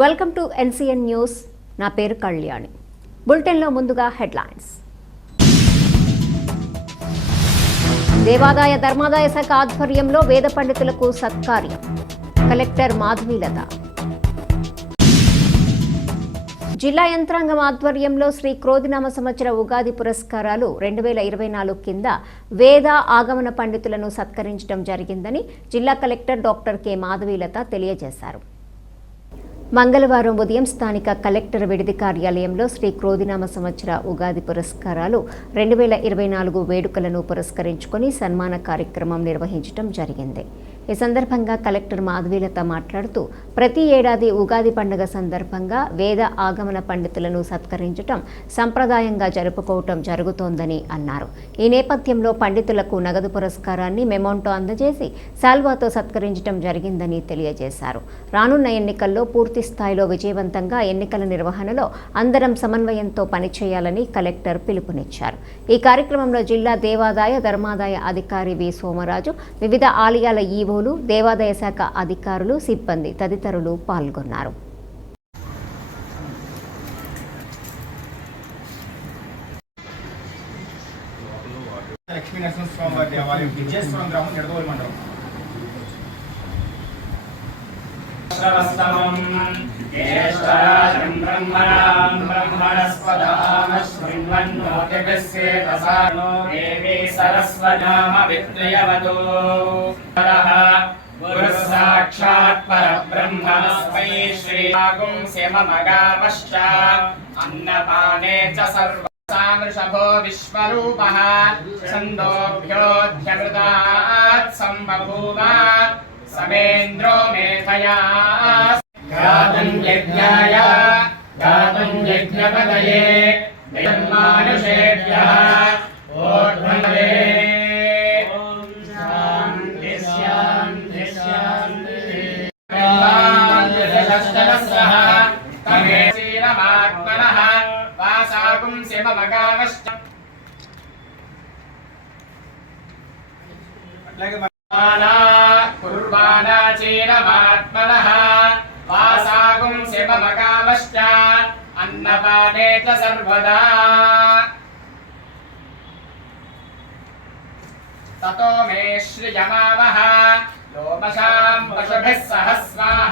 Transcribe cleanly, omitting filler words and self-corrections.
Welcome to NCN news. నా పేరు కళ్యాణి. బులెటిన్లో ముందుగా హెడ్లైన్స్. దేవాదాయ ధర్మాదాయ శాఖ ఆధ్వర్యంలో వేద పండితులకు సత్కార్యం. కలెక్టర్ మాధవీలత. జిల్లా యంత్రాంగం ఆధ్వర్యంలో శ్రీ క్రోధినామ సంవత్సర ఉగాది పురస్కారాలు 2024 కింద వేద ఆగమన పండితులను సత్కరించడం జరిగిందని జిల్లా కలెక్టర్ డాక్టర్ కె మాధవీలత తెలియజేశారు. మంగళవారం ఉదయం స్థానిక కలెక్టర్ విడిది కార్యాలయంలో శ్రీ క్రోధినామ సంవత్సర ఉగాది పురస్కారాలు 2024 వేడుకలను పురస్కరించుకొని సన్మాన కార్యక్రమం నిర్వహించడం జరిగింది. ఈ సందర్భంగా కలెక్టర్ మాధవీలత మాట్లాడుతూ ప్రతి ఏడాది ఉగాది పండుగ సందర్భంగా వేద ఆగమన పండితులను సత్కరించడం సంప్రదాయంగా జరుపుకోవటం జరుగుతోందని అన్నారు. ఈ నేపథ్యంలో పండితులకు నగదు పురస్కారాన్ని మెమోంటో అందజేసి శాల్వాతో సత్కరించడం జరిగిందని తెలియజేశారు. రానున్న ఎన్నికల్లో పూర్తి స్థాయిలో విజయవంతంగా ఎన్నికల నిర్వహణలో అందరం సమన్వయంతో పనిచేయాలని కలెక్టర్ పిలుపునిచ్చారు. ఈ కార్యక్రమంలో జిల్లా దేవాదాయ ధర్మాదాయ అధికారి వి సోమరాజు, వివిధ ఆలయాల ఈవోలు, దేవాదాయ శాఖ అధికారులు, సిబ్బంది తదితరులు పాల్గొన్నారు. साक्षात् परब्रह्मस्मै श्रीनागुं स्यममगामश्च अन्नपाने च सर्वसामृषभो विश्वरूपः छन्दोभ्योऽध्यमृतात् सम्बभूव समेन्द्रो मेधया गातुं यज्ञाय गातुं यज्ञपतये मानुषेभ्यः ऊर्ध्वमदे कुर्वाणा चीरमात्मनः वासागुं शिवमगामश्च अन्नपाने च सर्वदा ततो मे श्रियमावः लोमशां पशुभिः सह स्वाहा